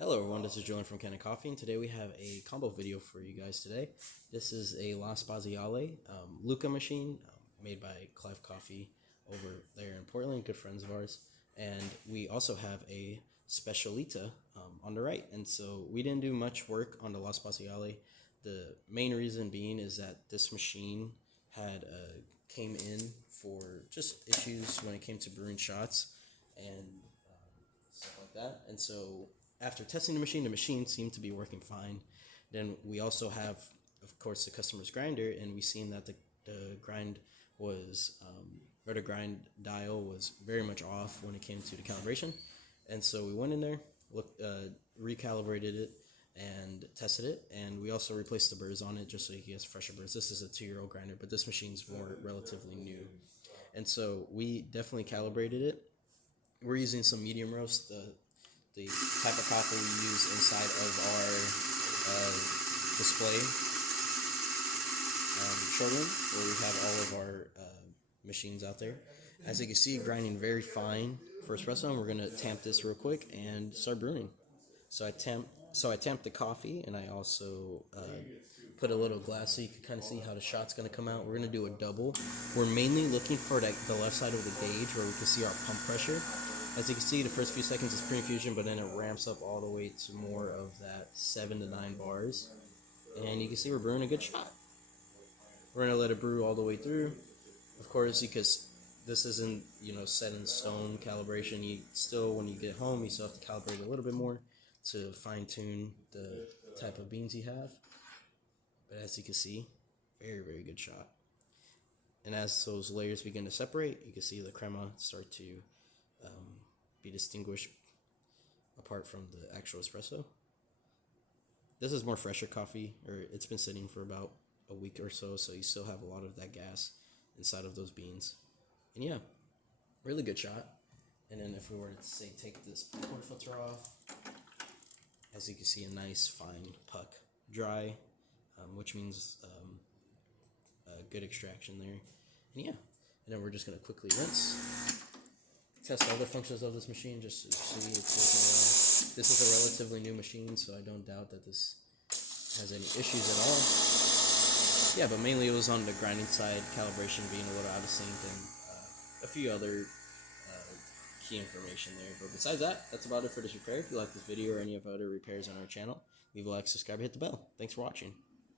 Hello everyone, this is Julian from Kanen and today we have a combo video for you guys today. This is a Spaziale Luca machine made by Clive Coffee over there in Portland, good friends of ours. And we also have a Specialista on the right. And so we didn't do much work on the Spaziale. The main reason being is that this machine had came in for just issues when it came to brewing shots and stuff like that. And so after testing the machine seemed to be working fine. Then we also have, of course, the customer's grinder, and we seen that the grind was, or the grind dial was very much off when it came to the calibration. And so we went in there, looked, recalibrated it, and tested it. And we also replaced the burrs on it just so you can get fresher burrs. This is a 2-year-old grinder, but this machine's more relatively new. And so we definitely calibrated it. We're using some medium roast, the type of coffee we use inside of our display showroom, where we have all of our machines out there. As you can see, grinding very fine for espresso, and we're gonna tamp this real quick and start brewing. So I tamped the coffee, and I also put a little glass so you can kind of see how the shot's gonna come out. We're gonna do a double. We're mainly looking for the left side of the gauge where we can see our pump pressure. As you can see, the first few seconds is pre-infusion, but then it ramps up all the way to more of that 7 to 9 bars. And you can see we're brewing a good shot. We're going to let it brew all the way through. Of course, because this isn't, set in stone calibration, you still, when you get home, you still have to calibrate a little bit more to fine-tune the type of beans you have. But as you can see, very, very good shot. And as those layers begin to separate, you can see the crema start to be distinguished apart from the actual espresso. This is more fresher coffee, or it's been sitting for about a week or so, so you still have a lot of that gas inside of those beans. And yeah, really good shot. And then if we were to say take this port filter off, as you can see, a nice fine puck, dry, which means good extraction there. And yeah, and then we're just gonna quickly rinse. Test all the functions of this machine just to see it's working well. This is a relatively new machine, so I don't doubt that this has any issues at all. Yeah, but mainly it was on the grinding side, calibration being a little out of sync, and a few other key information there. But besides that, that's about it for this repair. If you like this video or any of our other repairs on our channel, leave a like, subscribe, hit the bell. Thanks for watching.